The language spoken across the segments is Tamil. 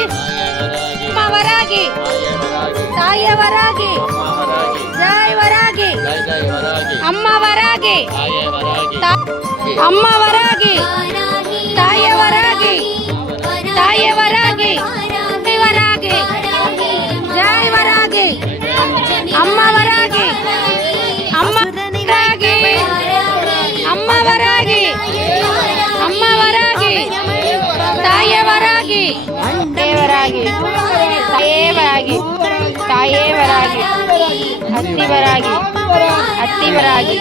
ಅಮ್ಮ ವರಾಗಿ ತಾಯಿಯ ವರಾಗಿ ಜೈ ವರಾಗಿ ಅಮ್ಮ ವರಾಗಿ ಅಮ್ಮ ವರಾಗಿ ತಾಯಿಯ ವರಾಗಿ ತಾಯಿಯ ವರಾಗಿ ವರಾಗಿ ಜೈ ವರಾಗಿ ಅಮ್ಮ ವರಾಗಿ ಅಮ್ಮ ವರಾಗಿ ಅಮ್ಮ ವರಾಗಿ ಅಮ್ಮ ವರಾಗಿ ತಾಯಿಯ ವರಾಗಿ ದೇವರಾಗಿ ತಾಯೇ ವರಾಗಿ ತಾಯೇ ವರಾಗಿ ಅತ್ತಿ ವರಾಗಿ ಅತ್ತಿ ವರಾಗಿ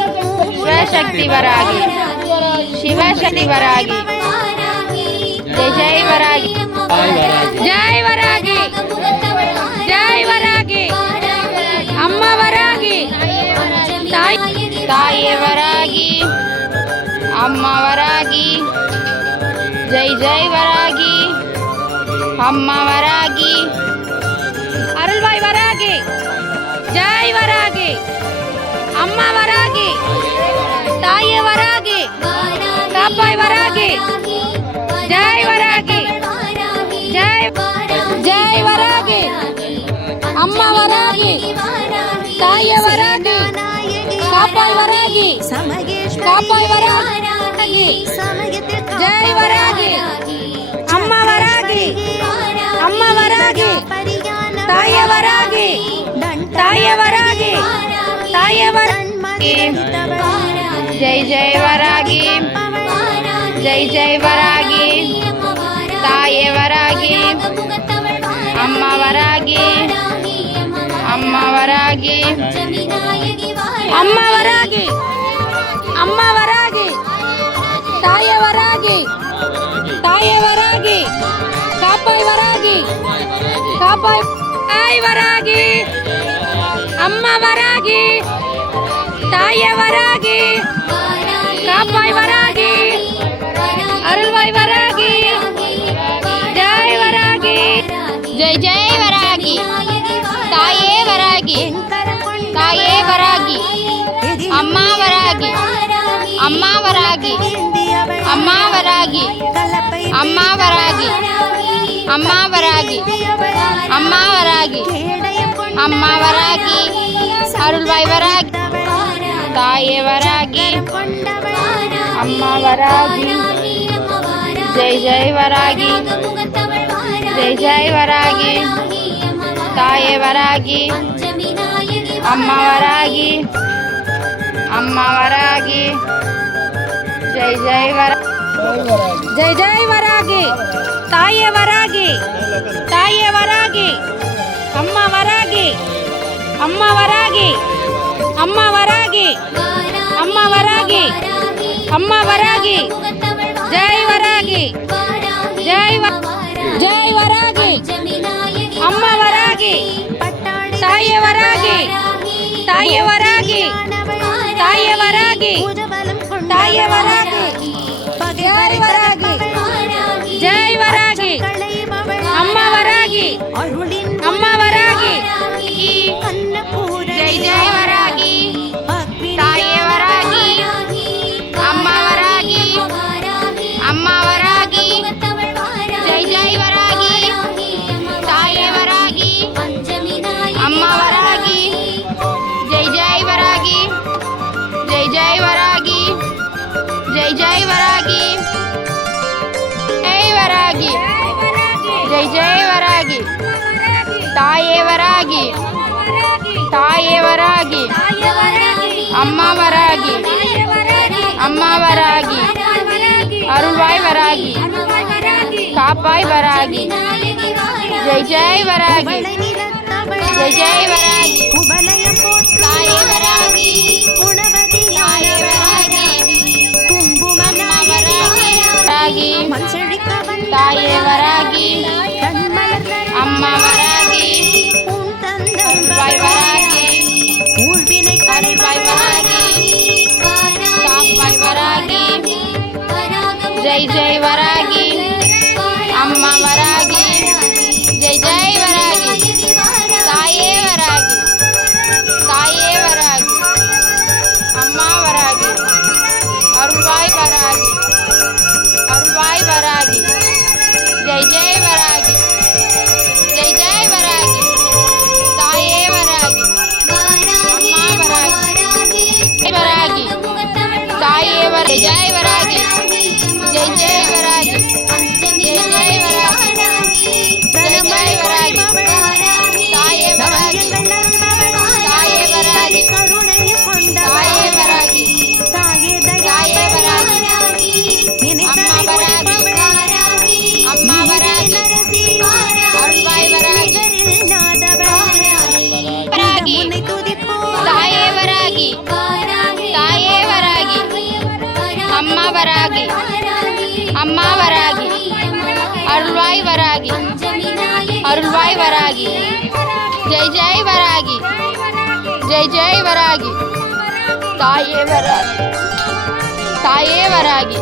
ಶಿವಶಕ್ತಿ ವರಾಗಿ ಶಿವಶಕ್ತಿ ವರಾಗಿ ಜೈ ಜೈ ವರಾಗಿ ಜೈ ವರಾಗಿ ಜೈ ವರಾಗಿ ಅಮ್ಮ ವರಾಗಿ ತಾಯಿಯ ವರಾಗಿ ಅಮ್ಮ ವರಾಗಿ ಜೈ ಜೈ ವರಾಗಿ ಅಮ್ಮ ವರಾಗಿ ಅರುಳ್ವಾಯ್ ವರಾಗಿ ಜೈ ವರಾಗಿ ಅಮ್ಮ ವರಾಗಿ ತಾಯಿಯ ವರಾಗಿ ಕಾಪಾಯ್ ವರಾಗಿ ಜೈ ವರಾಗಿ ಜೈ ಜೈ ವರಾಗಿ ಅಮ್ಮ ವರಾಗಿ ತಾಯಿಯ ವರಾಗಿ ಕಾಪಾಯ್ ವರಾಗಿ ಕಾಪಾಯ್ ವರಾಗಿ ಜೈ ವರಾಗಿ ಅಮ್ಮ ವರಾಗಿ ಅಮ್ಮ ವರಾಗಿ ತಾಯಿಯ ವರಾಗಿ ತಾಯಿಯ ವರಾಗಿ ತಾಯಿಯ ವರಾಗಿ ಜೈ ಜೈ ವರಾಗಿ ಜೈ ಜೈ ವರಾಗಿ ತಾಯಿಯ ವರಾಗಿ ಅಮ್ಮ ವರಾಗಿ ಅಮ್ಮ ವರಾಗಿ ಅಮ್ಮ ವರಾಗಿ ಅಮ್ಮ ವರಾಗಿ ತಾಯಿಯ ವರಾಗಿ ತಾಯಿಯ ವರಾಗಿ ಕಾಪಾಯ್ ವರಾಗಿ ಕಾಪಾಯ್ ವರಾಗಿ ಅಮ್ಮ ವರಾಗಿ ತಾಯಿಯ ವರಾಗಿ ಕಾಪಾಯ್ ವರಾಗಿ ಅರುಳ್ವಾಯ್ ವರಾಗಿ ಜೈ ವರಾಗಿ ಜೈ ಜೈ ವರಾಗಿ ತಾಯೇ ವರಾಗಿ ತಾಯೇ ವರಾಗಿ ಅಮ್ಮ ವರಾಗಿ ಅಮ್ಮ ವರಾಗಿ ಅಮ್ಮ ವರಾಗಿ ಅಮ್ಮ ವರಾಗಿ ಅಮ್ಮ ವರಾಗಿ ಅಮ್ಮ ವರಾಗಿ ಅಮ್ಮ ವರಾಗಿ ಅರುಳ್ವಾಯ್ ವರಾಗಿ ತಾಯೇ ವರಾಗಿ ಅಮ್ಮ ವರಾಗಿ ಜೈ ಜೈ ವರಾಗಿ ಜೈ ಜೈ ವರಾಗಿ ತಾಯೇ ವರಾಗಿ ಅಮ್ಮ ವರಾಗಿ ಅಮ್ಮ ವರಾಗಿ ಜೈ ಜೈ ಜೈ ಜೈ ವರಾಗಿ ತಾಯಿಯ ವರಾಗಿ ತಾಯಿಯ ವರಾಗಿ ಅಮ್ಮ ವರಾಗಿ ಅಮ್ಮ ವರಾಗಿ ಅಮ್ಮ ವರಾಗಿ ಅಮ್ಮ ವರಾಗಿ ಅಮ್ಮ ವರಾಗಿ ಜೈ ವರಾಗಿ ಜೈ ಜೈ ವರಾಗಿ ಅಮ್ಮ ವರಾಗಿ ತಾಯಿಯ ವರಾಗಿ ತಾಯಿಯ ವರಾಗಿ ತಾಯಿಯ ವರಾಗಿ ತಾಯಿಯ ವರಾಗಿ ಜೈ ವರಾಗಿ ಜೈ ವರಾಗಿ ಅಮ್ಮ ವರಾಗಿ ಅಮ್ಮ ವರಾಗಿ ಜೈ ಜೈ ವರಾಗಿ ತಾಯಿಯ ವರಾಗಿ ಅಮ್ಮ ವರಾಗಿ ಅಮ್ಮ ವರಾಗಿ ಜೈ ಜೈ ವರಾಗಿ ತಾಯಿಯ ವರಾಗಿ ಅಮ್ಮ ವರಾಗಿ ಜೈ ಜೈ ವರಾಗಿ ಜೈ ಜೈ ವರಾಗಿ ಜೈ ಜೈ ವರಾಗಿ ಜೈ ವರಾಗಿ ಜೈ ಜೈ ವರಾಗಿ ತಾಯೇ ವರಾಗಿ ತಾಯೇ ವರಾಗಿ ಅಮ್ಮ ವರಾಗಿ ಅಮ್ಮ ವರಾಗಿ ಅರುಳ್ವಾಯ್ ವರಾಗಿ ಕಾಪಾಯ್ ವರಾಗಿ ಜೈ ಜೈ ವರಾಗಿ ಜೈ ಜೈ ವರಾಗಿ ತಾಯೇ ವರಾಗಿ ತಾಯೇ ವರಾಗಿ ಅಮ್ಮ ವರಾಗಿ ತಾಯೇ ವರಾಗಿ ಅಮ್ಮ ವರಾಗಿ ಅರುಳ್ವಾಯ್ ವರಾಗಿ ಅರುಳ್ವಾಯ್ ವರಾಗಿ ಕಾಪಾಯ್ ವರಾಗಿ ಜೈ ಜೈ ವರಾಗಿ ಅಮ್ಮ ವರಾಗಿ ಜೈ ಜೈ ವರಾಗಿ ತಾಯೇ ವರಾಗಿ ತಾಯೇ ವರಾಗಿ ಅಮ್ಮ ವರಾಗಿ ಅರುಳ್ವಾಯ್ ವರಾಗಿ ಅರುಳ್ವಾಯ್ ವರಾಗಿ ಜೈ ಜೈ ವರಾಗಿ அருள்வாய் வராகி அருள்வாய் வராகி ஜெய் ஜெய் வராகி ஜெய் ஜெய் வராகி தாயே வராகி தாயே வராகி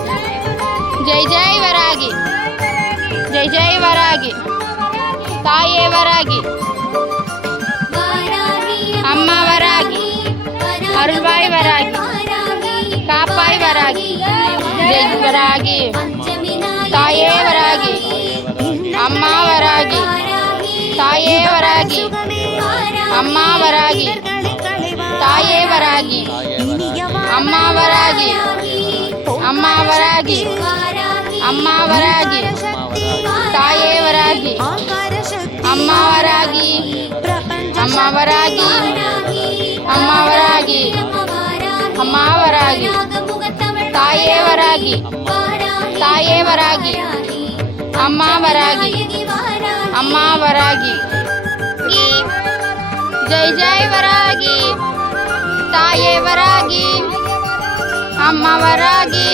ஜெய் ஜெய் வராகி ஜெய் ஜெய் வராகி தாயே வராகி அம்மா வராகி அருள்வாய் வராகி காப்பாய் வராகி ஜெய் வராகி தாயே வராகி அம்மா வராகி தாயே வராகி அம்மா வராகி தாயே வராகி அம்மா வராகி அம்மா வராகி அம்மா வராகி தாயே வராகி அம்மா வராகி அம்மா வராகி அம்மா வராகி அம்மா வராகி தாயே வராகி தாயே வராகி அம்மா வராகி அம்மா வராகி ஜெய் ஜெய் வராகி தாயே வராகி அம்மா வராகி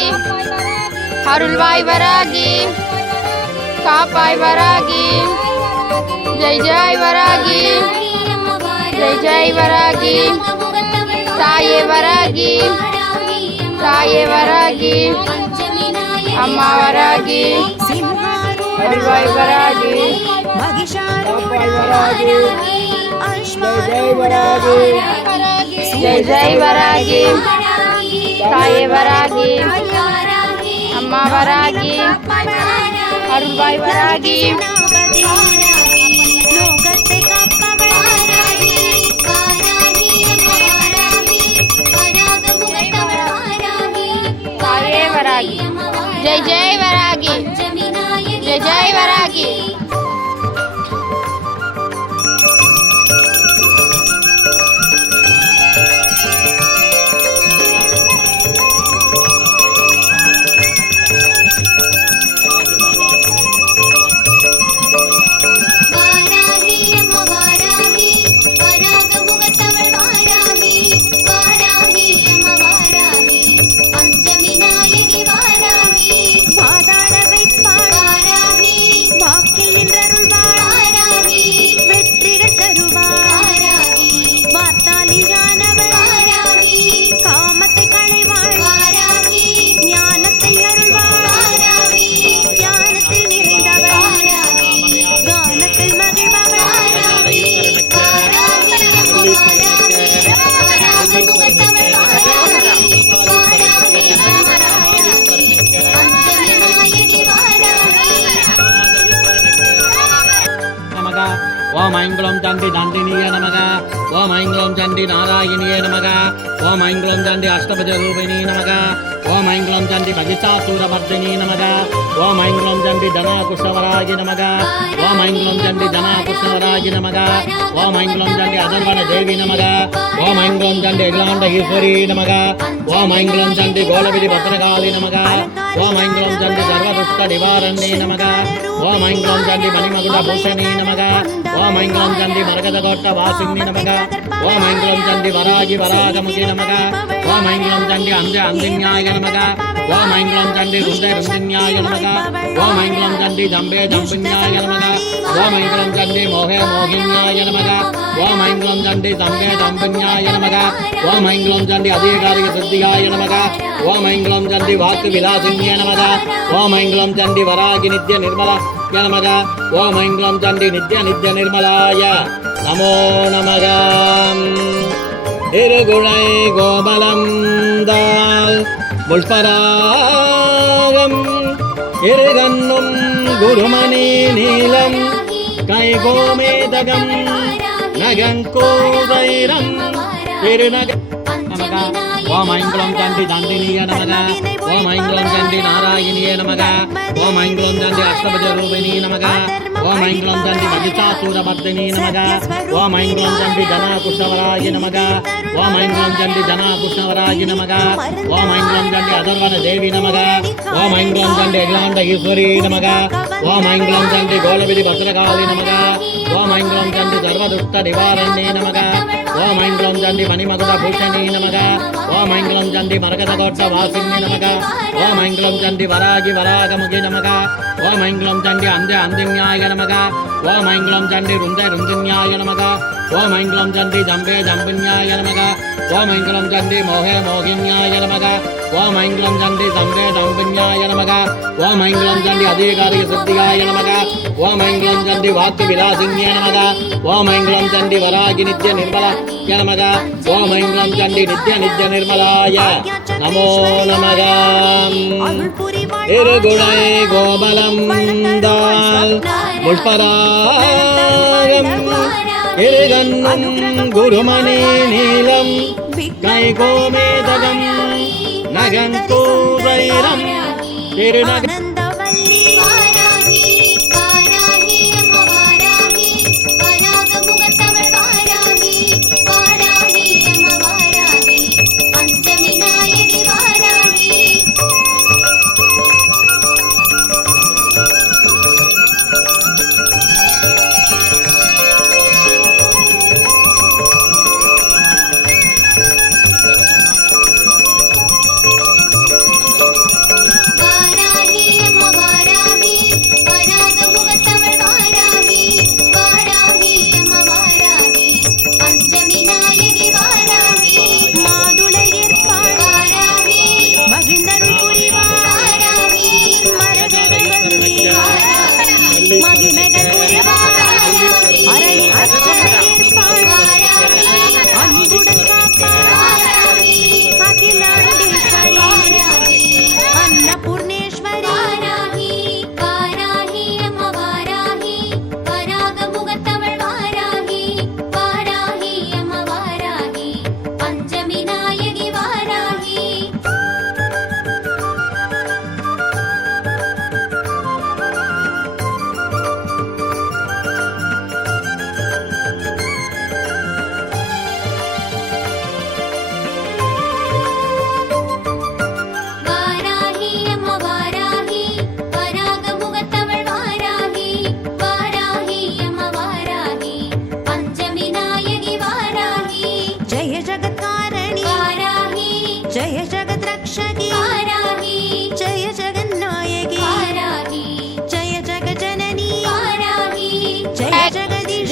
அருள்வாய் வராகி காப்பாய் வராகி ஜெய் ஜெய் வராகி ஜெய் ஜெய் வராகி தாயே வராகி தாயே வராகி அம்மா வராகி அருள்வாய் வராகி காப்பாய் வராகி ஜெய் வராகி ஜெய் ஜெய் வராகி தாயே வராகி அம்மா வராகி அருள்வாய் வராகி தாயே வராகி ஜெய் ஜெய் வராகி ஜெய் ஜெய் வராகி ஓம் ஐங்குளம் சண்டி தண்டினியே நமக ஓம் ஐங்குளம் சண்டி நாராயணியே நமக ஓம் ஐங்குளம் சண்டி அஷ்டபஜ ரூபிணி நமக ஓம் ஐங்குளம் சண்டி மகிஷாசூரமர்தினி நமக ஓம் ஐங்குளம் சண்டி தனாகுஷவராகி நமக ஓம் ஐங்குளம் சண்டி தனாகுஷவராகி நமக ஓம் ஐங்குளம் சண்டி அதர்வன தேவி நமக ஓம் ஐங்குளம் சண்டி அகிலாண்ட ஈஸ்வரி நமக ஓம் ஐங்குளம் சண்டி கோலவிதி பத்ரகாளி நமக ஓம் ஐங்குளம் சண்டி சர்வதுஷ்ட நிவாரணி நமக ஓம் ஐங்குளம் சண்டி மணிமகுட பூஷணி நமக ஓம் ஐங்குளம் சண்டி மரகதகோட்ட வாசினி நமக ஓம் ஐங்குளம் சண்டி வராகி வராகமுகி நமக ஓம் ஐங்குளம் சண்டி அந்தின்யாய நமக ஓம் ஐங்குளம் சண்டி ருந்தின்யாய நமக ஓம் ஐங்குளம் சண்டி ஜம்பே ஜம்பின்யாய நமக ஓம் ஐங்குளம் சண்டி மோகே மோகின்யாய நமக ஓம் ஐங்குளம் சண்டி ஜம்பே ஜம்பின்யாய நமக ஓம் ஐங்குளம் சண்டி அதிகாரிக சித்தியாய நமக ஓம் ஐங்குளம் சண்டி வாக்கு விலாசின்ய நமக ஓம் ஐங்குளம் சண்டி வராகி நித்ய நிர்மலா நமக ஓம் ஐங்குளம் சண்டி நித்ய நித்ய நிர்மலாய நமோ நமக இருகுழை கோபலம் தால் புஷ்பராகம் இருகன்னும் குருமணி நீலம் கைகோமேதகம் நகங்கோதைரம் திருநக நமக ஓம் ஐங்குளம் சண்டி தண்டினிய நமக ஓம் ஐங்குளம் சண்டி நாராயணியே நமக ஓம் ஐங்குளம் சண்டி அஷ்டபஜ ரூபிணி நமக ஓம் ஐங்குளம் சண்டி மகிஷாசூரமர்தினி நமக ஓம் ஐங்குளம் சண்டி ஜனாகுஷவராகி நமக ஓம் ஐங்குளம் சண்டி ஜனாகுஷவராகி நமக ஓம் ஐங்குளம் சண்டி அதர்வன தேவி நமக ஓம் ஐங்குளம் சண்டி அகிலாண்ட ஈஸ்வரி நமக ஓம் ஐங்குளம் சண்டி கோலவிதி பத்ரகாளி நமக ஓம் ஐங்குளம் சண்டி சர்வதுஷ்ட நிவாரணி நமக ఓం ఐం గ్లౌం చండి మణిమకుట భూషణీ నమః ఓం ఐం గ్లౌం చండి మరకత కోట వాసిని నమః ఓం ఐం గ్లౌం చండి వరాగి వరాగముఖి నమః ఓం ఐం గ్లౌం చండి అందే అందిన్యాయ నమః ఓం ఐం గ్లౌం చండి రుందే రుందిన్యాయ నమః ఓం ఐం గ్లౌం చండి జంబే జంబిన్యాయ నమః ఓం ఐం గ్లౌం చండి మోహే మోహిన్యాయ నమః ఓం ఐం గ్లౌం చండి జంబే జంబిన్యాయ నమః ఓం ఐం గ్లౌం చండి అధికారిక సిద్ధియాయ నమః ఓం ఐం గ్లౌం చండి వాక్య విలాసిన్యే నమః ఓం ఐం గ్లౌం చండి వరాగి నిత్య నిర్మలాయ నమః ఓం ఐం గ్లౌం చండి నిత్య నిత్య నిర్మలాయ నమో నమః ఇరుగుణై గోబలం దాల్ పుష్పరాగం ఇరుగన్నం గురుమణి నీలం కైకోమేదగం నగంతో వైరం తిరునగ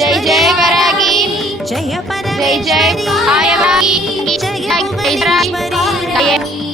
जय जय वरागी जय जय आयवागी जय जय